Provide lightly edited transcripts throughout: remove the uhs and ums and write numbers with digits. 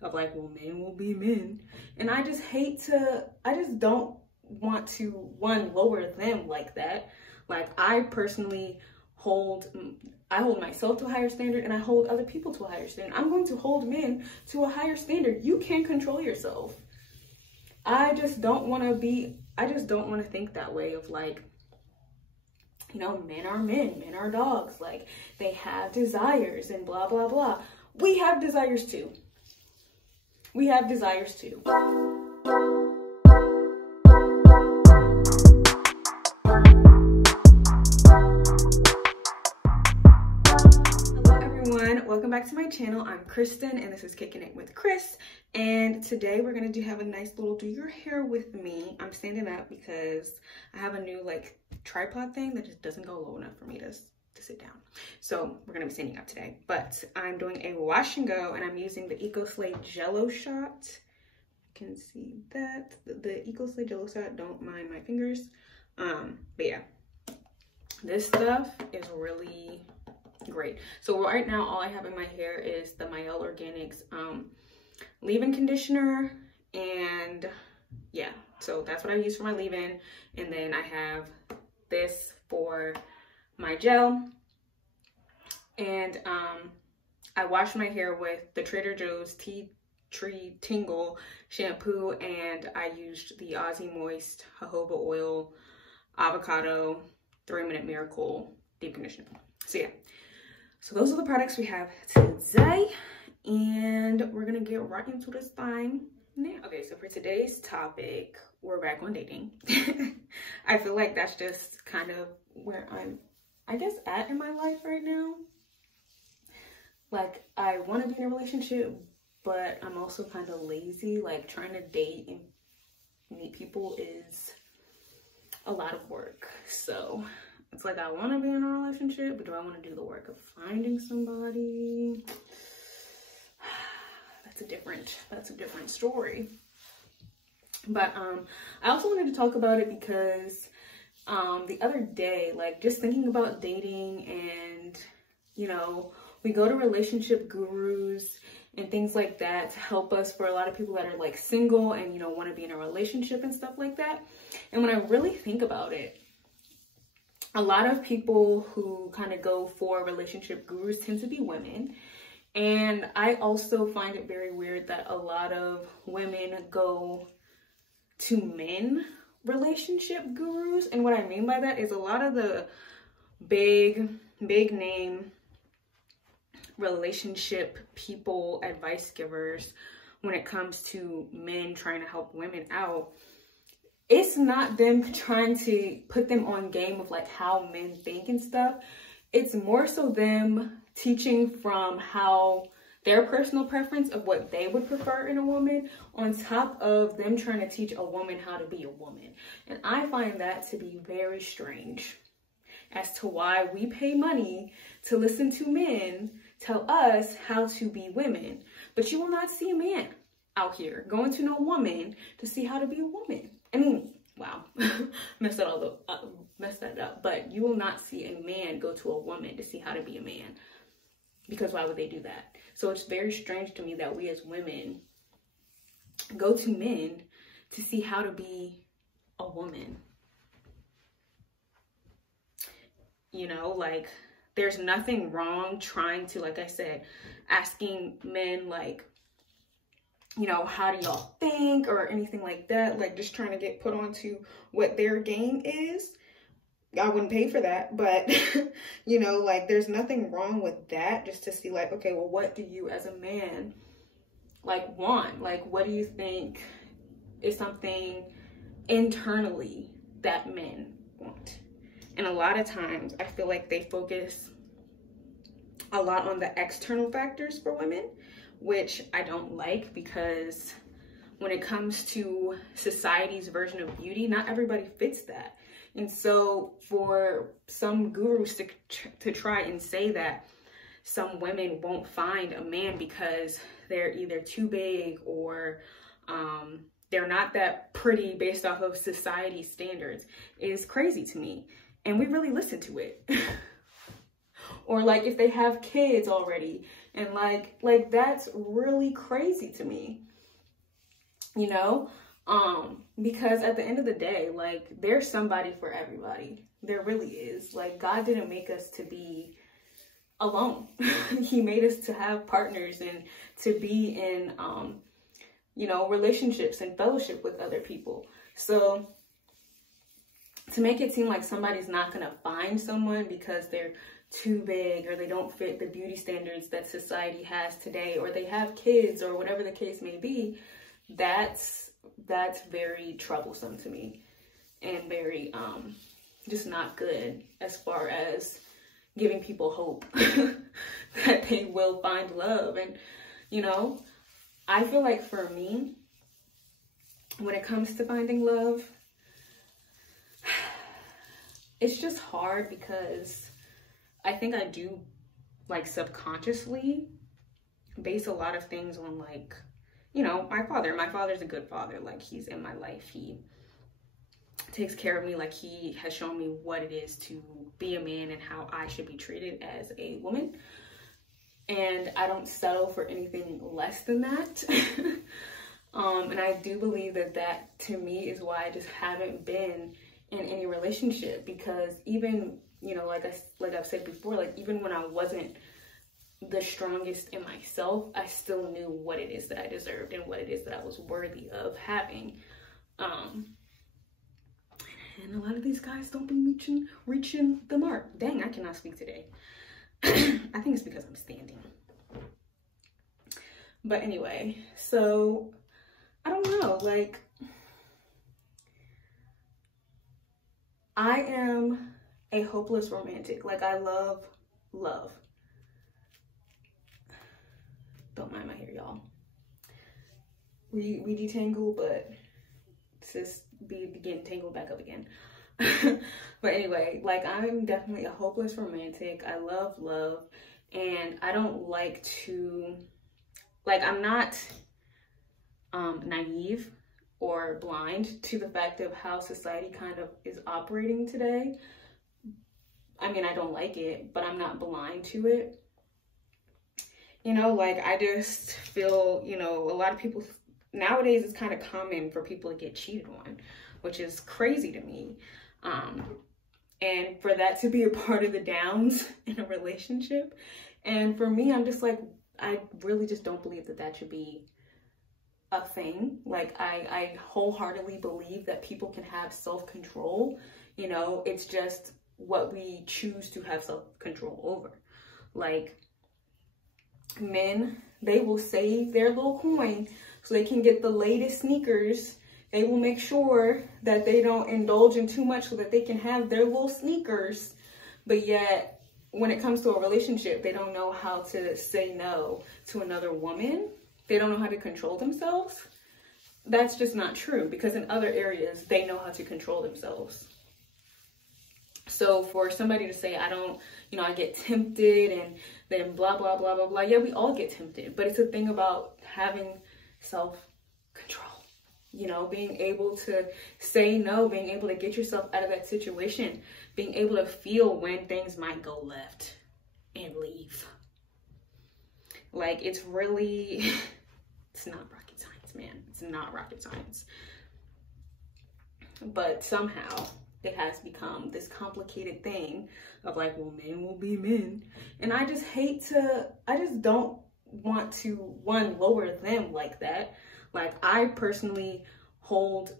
of like, well, men will be men. And I just don't want to, one, lower them like that. Like, I personally hold myself to a higher standard, and I hold other people to a higher standard. I'm going to hold men to a higher standard. You can control yourself. I just don't want to think that way of like, you know, men are men, men are dogs. Like, they have desires and blah, blah, blah. We have desires too. We have desires too. Welcome back to my channel. I'm Kristen and this is Kicking It with Chris. And today we're gonna have a nice little do your hair with me. I'm standing up because I have a new like tripod thing that just doesn't go low enough for me to sit down. So we're gonna be standing up today. But I'm doing a wash and go and I'm using the Eco Slate Jello Shot. You can see that the Eco Slate Jello Shot. Don't mind my fingers. But yeah, this stuff is really great. So right now all I have in my hair is the Mielle Organics leave-in conditioner, and yeah, so that's what I use for my leave-in. And then I have this for my gel, and I wash my hair with the Trader Joe's Tea Tree Tingle shampoo, and I used the Aussie Moist jojoba oil avocado 3-minute miracle deep conditioner. So yeah, so those are the products we have today, and we're gonna get right into this thing now. Okay, so for today's topic, we're back on dating. I feel like that's just kind of where I'm, I guess, at in my life right now. Like, I want to be in a relationship, but I'm also kind of lazy. Like, trying to date and meet people is a lot of work. So it's like, I want to be in a relationship, but do I want to do the work of finding somebody? That's a different story. But I also wanted to talk about it because the other day, like, just thinking about dating, and you know, we go to relationship gurus and things like that to help us, for a lot of people that are like single and, you know, want to be in a relationship and stuff like that. And when I really think about it, a lot of people who kind of go for relationship gurus tend to be women. And I also find it very weird that a lot of women go to men relationship gurus. And what I mean by that is a lot of the big name relationship people, advice givers, when it comes to men trying to help women out, it's not them trying to put them on game of like how men think and stuff. It's more so them teaching from how their personal preference of what they would prefer in a woman, on top of them trying to teach a woman how to be a woman. And I find that to be very strange as to why we pay money to listen to men tell us how to be women, but you will not see a man out here going to no woman to see how to be a woman. I mean, wow, messed that up. But you will not see a man go to a woman to see how to be a man, because why would they do that? So it's very strange to me that we as women go to men to see how to be a woman. You know, like, there's nothing wrong trying to, like I said, asking men like, you know, how do y'all think or anything like that, like just trying to get put onto what their game is. I wouldn't pay for that, but you know, like, there's nothing wrong with that, just to see like, okay, well, what do you as a man like want? Like, what do you think is something internally that men want? And a lot of times I feel like they focus a lot on the external factors for women, which I don't like, because when it comes to society's version of beauty, not everybody fits that. And so for some gurus to try and say that some women won't find a man because they're either too big or they're not that pretty based off of society standards is crazy to me. And we really listen to it. Or like, if they have kids already And like that's really crazy to me, you know? Because at the end of the day, like, there's somebody for everybody. There really is. Like, God didn't make us to be alone. He made us to have partners and to be in, you know, relationships and fellowship with other people. So to make it seem like somebody's not going to find someone because they're too big or they don't fit the beauty standards that society has today, or they have kids or whatever the case may be, that's very troublesome to me, and very just not good as far as giving people hope that they will find love. And you know, I feel like for me, when it comes to finding love, it's just hard because I think I do, like, subconsciously base a lot of things on, like, you know, my father's a good father. Like, he's in my life. He takes care of me. Like, he has shown me what it is to be a man and how I should be treated as a woman. And I don't settle for anything less than that. And I do believe that to me is why I just haven't been in any relationship, because even, you know, like I've said before, like, even when I wasn't the strongest in myself, I still knew what it is that I deserved and what it is that I was worthy of having. And a lot of these guys don't be reaching the mark. Dang, I cannot speak today. I think it's because I'm standing. But anyway, so I don't know, like, I am a hopeless romantic. Like, I love love. Don't mind my hair, y'all. We detangle, but it's just be getting tangled back up again. But anyway, like, I'm definitely a hopeless romantic. I love love, and I don't like to, like, I'm not naive or blind to the fact of how society kind of is operating today. I mean, I don't like it, but I'm not blind to it. You know, like, I just feel, you know, a lot of people nowadays, it's kind of common for people to get cheated on, which is crazy to me. And for that to be a part of the downs in a relationship. And for me, I'm just like, I really just don't believe that should be a thing. Like, I wholeheartedly believe that people can have self-control. You know, it's just what we choose to have self-control over. Like, men, they will save their little coin so they can get the latest sneakers. They will make sure that they don't indulge in too much so that they can have their little sneakers. But yet, when it comes to a relationship, they don't know how to say no to another woman. They don't know how to control themselves. That's just not true, because in other areas, they know how to control themselves. So for somebody to say, I don't, you know, I get tempted and then blah, blah, blah, blah, blah. Yeah, we all get tempted, but it's a thing about having self-control. You know, being able to say no, being able to get yourself out of that situation, being able to feel when things might go left and leave. Like, it's really, it's not rocket science, man. It's not rocket science. But somehow it has become this complicated thing of like, well, men will be men. And I just don't want to, one, lower them like that. Like, I personally hold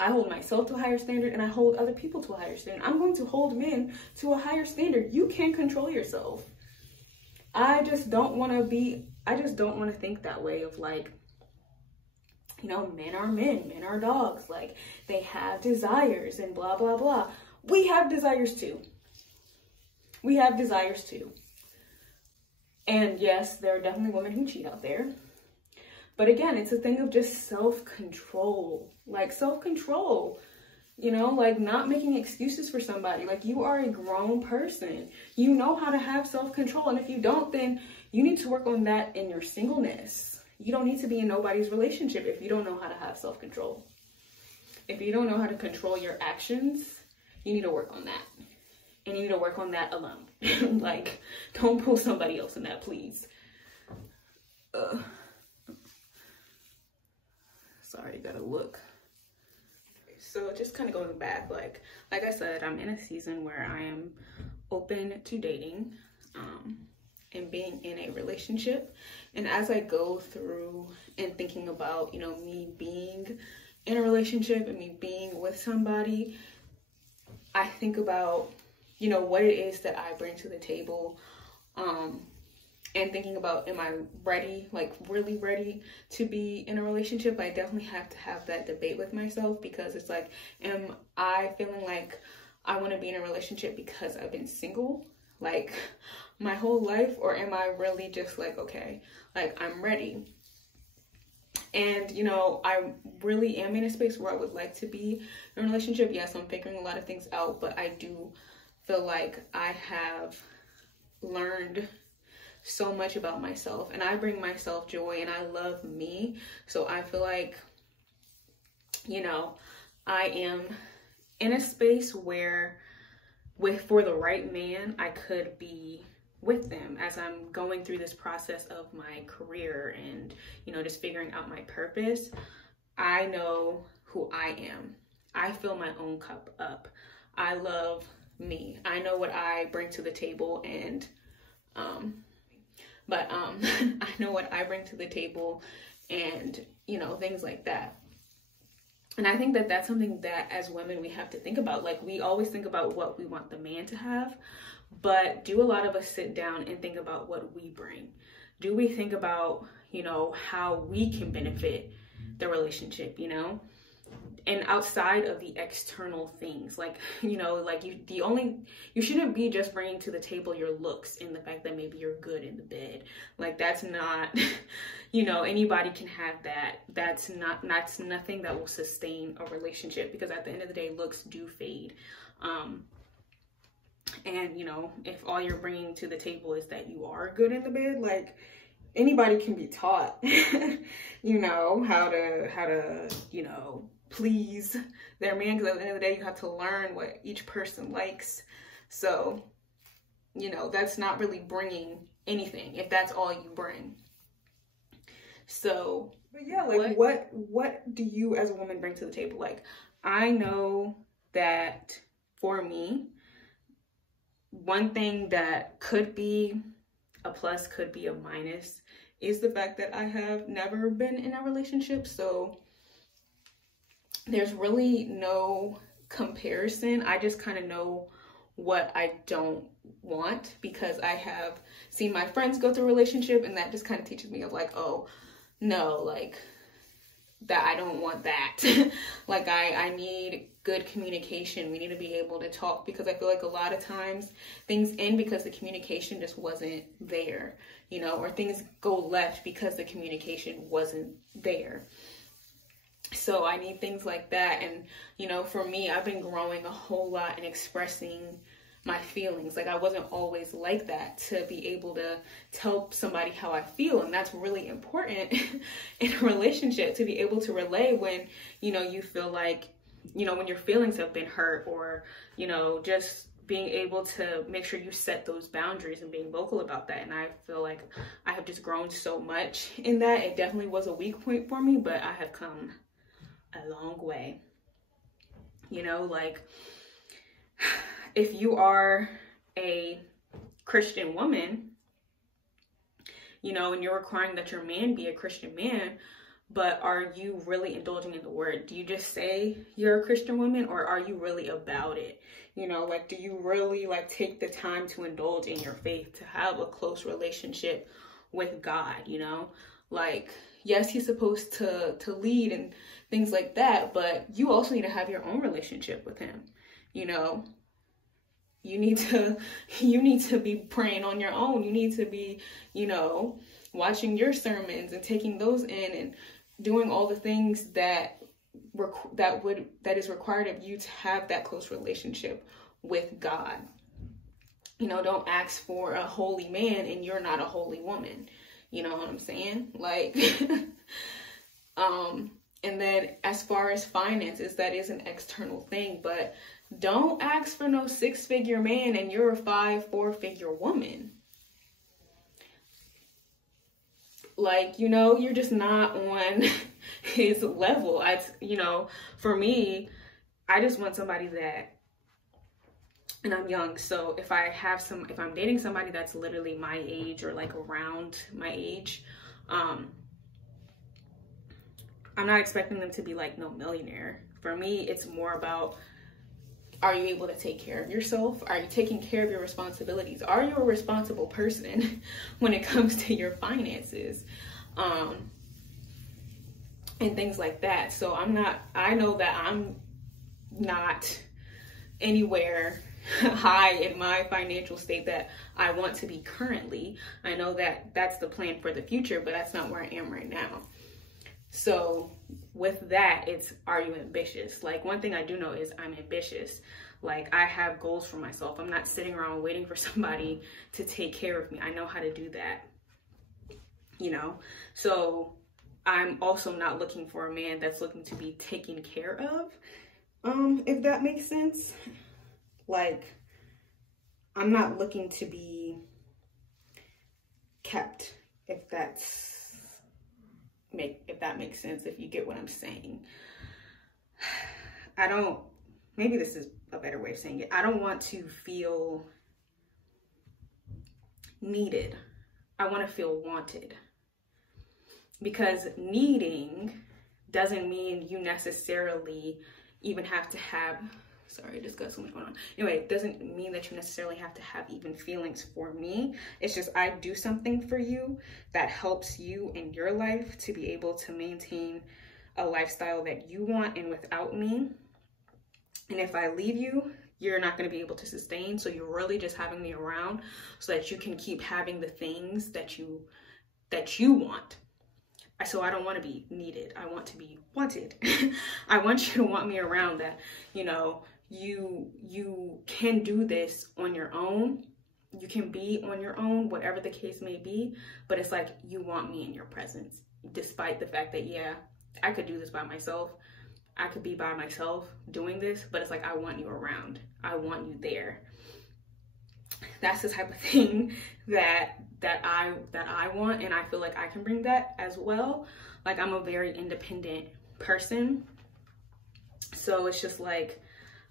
myself to a higher standard, and I hold other people to a higher standard. I'm going to hold men to a higher standard. You can control yourself. I just don't want to think that way of like, you know, men are men, men are dogs. Like, they have desires and blah, blah, blah. We have desires too. We have desires too. And yes, there are definitely women who cheat out there. But again, it's a thing of just self-control. Like, self-control. You know, like, not making excuses for somebody. Like, you are a grown person. You know how to have self-control. And if you don't, then you need to work on that in your singleness. You don't need to be in nobody's relationship if you don't know how to have self-control. If you don't know how to control your actions, you need to work on that. And you need to work on that alone. Like, don't pull somebody else in that, please. Sorry, you gotta look. So just kind of going back, like I said, I'm in a season where I am open to dating and being in a relationship. And as I go through and thinking about, you know, me being in a relationship and me being with somebody, I think about, you know, what it is that I bring to the table, and thinking about, am I ready, like really ready to be in a relationship? I definitely have to have that debate with myself, because it's like, am I feeling like I want to be in a relationship because I've been single like my whole life, or am I really just like, okay, like I'm ready? And, you know, I really am in a space where I would like to be in a relationship. Yes, I'm figuring a lot of things out, but I do feel like I have learned so much about myself, and I bring myself joy, and I love me. So I feel like, you know, I am in a space where for the right man, I could be with them as I'm going through this process of my career and, you know, just figuring out my purpose. I know who I am. I fill my own cup up. I love me. I know what I bring to the table, and I know what I bring to the table, and, you know, things like that. And I think that that's something that as women we have to think about. Like, we always think about what we want the man to have, but do a lot of us sit down and think about what we bring? Do we think about, you know, how we can benefit the relationship, you know? And outside of the external things, like, you know, like you shouldn't be just bringing to the table your looks and the fact that maybe you're good in the bed. Like, that's not, you know, anybody can have that. That's nothing that will sustain a relationship, because at the end of the day, looks do fade. And, you know, if all you're bringing to the table is that you are good in the bed, like, anybody can be taught, you know, how to, you know, please their man, because at the end of the day, you have to learn what each person likes. So, you know, that's not really bringing anything if that's all you bring. So, but yeah, like what do you as a woman bring to the table? Like, I know that for me, one thing that could be a plus, could be a minus, is the fact that I have never been in a relationship. So there's really no comparison. I just kind of know what I don't want, because I have seen my friends go through a relationship, and that just kind of teaches me of like, oh no, like that I don't want that. Like I need good communication. We need to be able to talk, because I feel like a lot of times things end because the communication just wasn't there, you know, or things go left because the communication wasn't there. So I need things like that. And, you know, for me, I've been growing a whole lot and expressing my feelings. Like, I wasn't always like that, to be able to tell somebody how I feel. And that's really important in a relationship, to be able to relay when, you know, you feel like, you know, when your feelings have been hurt, or, you know, just being able to make sure you set those boundaries and being vocal about that. And I feel like I have just grown so much in that. It definitely was a weak point for me, but I have come a long way. You know, like, if you are a Christian woman, you know, and you're requiring that your man be a Christian man, but are you really indulging in the word? Do you just say you're a Christian woman, or are you really about it? You know, like, do you really like take the time to indulge in your faith, to have a close relationship with God? You know, like, yes, he's supposed to lead and things like that, but you also need to have your own relationship with him. You know, you need to be praying on your own. You need to be, you know, watching your sermons and taking those in, and doing all the things that is required of you to have that close relationship with God. You know, don't ask for a holy man and you're not a holy woman. You know what I'm saying? Like, and then as far as finances, that is an external thing, but don't ask for no 6-figure man and you're a 4-figure woman. Like, you know, you're just not on his level. You know, for me, I just want somebody that, and I'm young, so if I'm dating somebody that's literally my age or like around my age, I'm not expecting them to be like no millionaire. For me, it's more about, are you able to take care of yourself? Are you taking care of your responsibilities? Are you a responsible person when it comes to your finances? And things like that. So I know that I'm not anywhere high in my financial state that I want to be currently. I know that that's the plan for the future, but that's not where I am right now. So with that, it's, are you ambitious? Like, one thing I do know is I'm ambitious. Like, I have goals for myself. I'm not sitting around waiting for somebody to take care of me. I know how to do that, you know? So I'm also not looking for a man that's looking to be taken care of, if that makes sense. Like, I'm not looking to be kept, if that makes sense, if you get what I'm saying. Maybe this is a better way of saying it. I don't want to feel needed. I want to feel wanted. Because needing doesn't mean you necessarily even have to have, sorry, I just got so much going on. Anyway, it doesn't mean that you necessarily have to have even feelings for me. It's just, I do something for you that helps you in your life to be able to maintain a lifestyle that you want and without me. And if I leave you, you're not going to be able to sustain. So you're really just having me around so that you can keep having the things that you want. So I don't want to be needed. I want to be wanted. I want you to want me around, that, you know, you can do this on your own. You can be on your own, whatever the case may be. But it's like, you want me in your presence, despite the fact that, yeah, I could do this by myself. I could be by myself doing this, but it's like, I want you around. I want you there. That's the type of thing that I want, and I feel like I can bring that as well. Like, I'm a very independent person, so it's just like,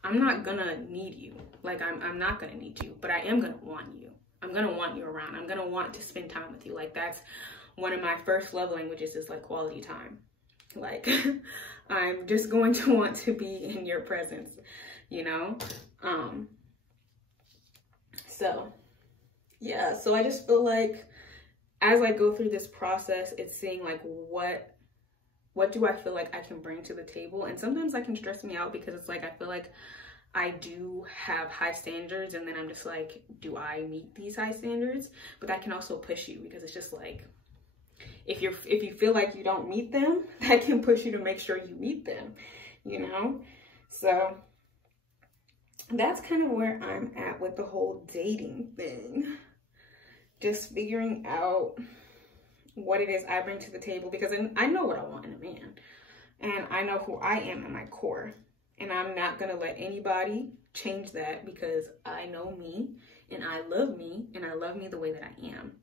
I'm not gonna need you. Like, I'm not gonna need you, but I am gonna want you. I'm gonna want you around. I'm gonna want to spend time with you. Like, that's one of my first love languages, is like quality time. Like, I'm just going to want to be in your presence, you know? So yeah, so I just feel like as I go through this process, it's seeing like, what do I feel like I can bring to the table? And sometimes that can stress me out, because it's like, I feel like I do have high standards, and then I'm just like, do I meet these high standards? But that can also push you, because it's just like, if you feel like you don't meet them, that can push you to make sure you meet them, you know? So that's kind of where I'm at with the whole dating thing. Just figuring out what it is I bring to the table, because I know what I want in a man, and I know who I am at my core, and I'm not gonna let anybody change that, because I know me, and I love me, and I love me the way that I am.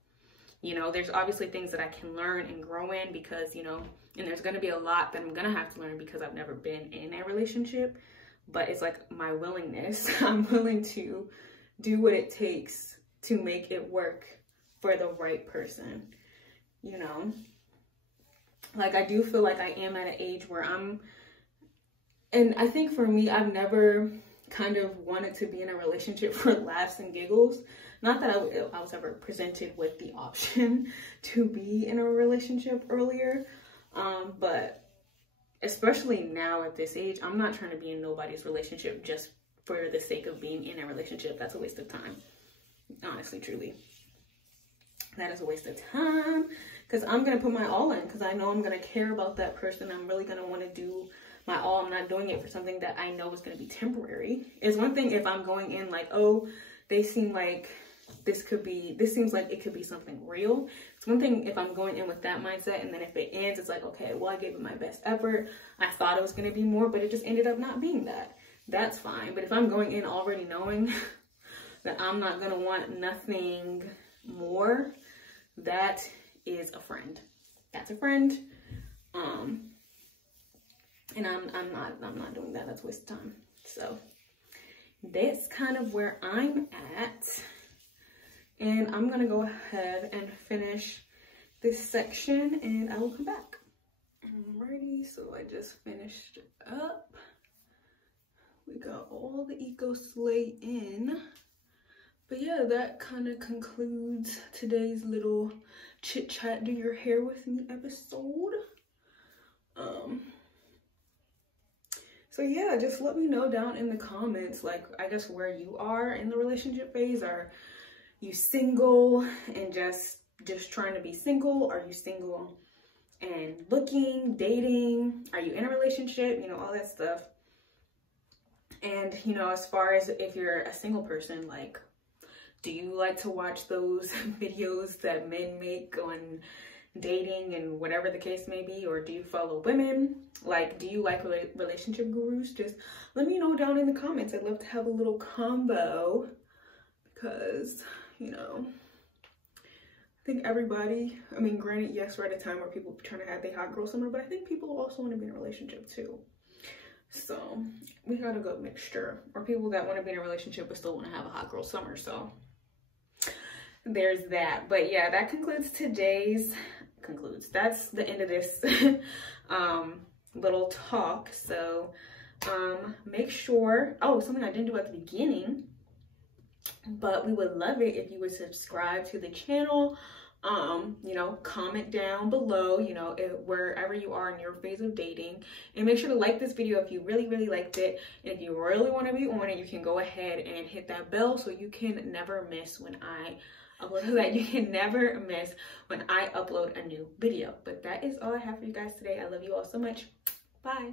You know, there's obviously things that I can learn and grow in, because, you know, and there's gonna be a lot that I'm gonna have to learn, because I've never been in a relationship. But it's like my willingness. I'm willing to do what it takes to make it work for the right person, you know? Like, I do feel like I am at an age where and I think for me, I've never kind of wanted to be in a relationship for laughs and giggles. Not that I was ever presented with the option to be in a relationship earlier, but especially now at this age, I'm not trying to be in nobody's relationship just for the sake of being in a relationship. That's a waste of time. Honestly, truly. That is a waste of time, because I'm going to put my all in, because I know I'm going to care about that person. I'm really going to want to do my all. I'm not doing it for something that I know is going to be temporary. It's one thing if I'm going in like, oh, they seem like this seems like it could be something real. It's one thing if I'm going in with that mindset, and then if it ends, it's like, okay, well, I gave it my best effort. I thought it was going to be more, but it just ended up not being that. That's fine. But if I'm going in already knowing that I'm not going to want nothing more, that is a friend. that's a friend. And I'm not doing that. That's a waste of time. So that's kind of where I'm at. And I'm gonna go ahead and finish this section and I will come back. Alrighty, so I just finished it up. We got all the eco slate in. But yeah, that kind of concludes today's little chit chat do your hair with me episode. So yeah, just let me know down in the comments, like, I guess where you are in the relationship phase. Are you single and just trying to be single? Are you single and looking, dating? Are you in a relationship? You know, all that stuff. And, you know, as far as if you're a single person, like, do you like to watch those videos that men make on dating and whatever the case may be? Or do you follow women? Like, do you like relationship gurus? Just let me know down in the comments. I'd love to have a little combo because, you know, I think everybody, I mean, granted, yes, we're at a time where people are trying to have their hot girl summer, but I think people also want to be in a relationship too. So we got a good mixture, or people that want to be in a relationship but still want to have a hot girl summer. So there's that. But yeah, that concludes that's the end of this little talk. So make sure, oh, something I didn't do at the beginning, but we would love it if you would subscribe to the channel. You know, comment down below, you know, wherever you are in your phase of dating, and make sure to like this video if you really liked it. And if you really want to be on it, you can go ahead and hit that bell so you can never miss when I upload a new video. But that is all I have for you guys today. I love you all so much. Bye.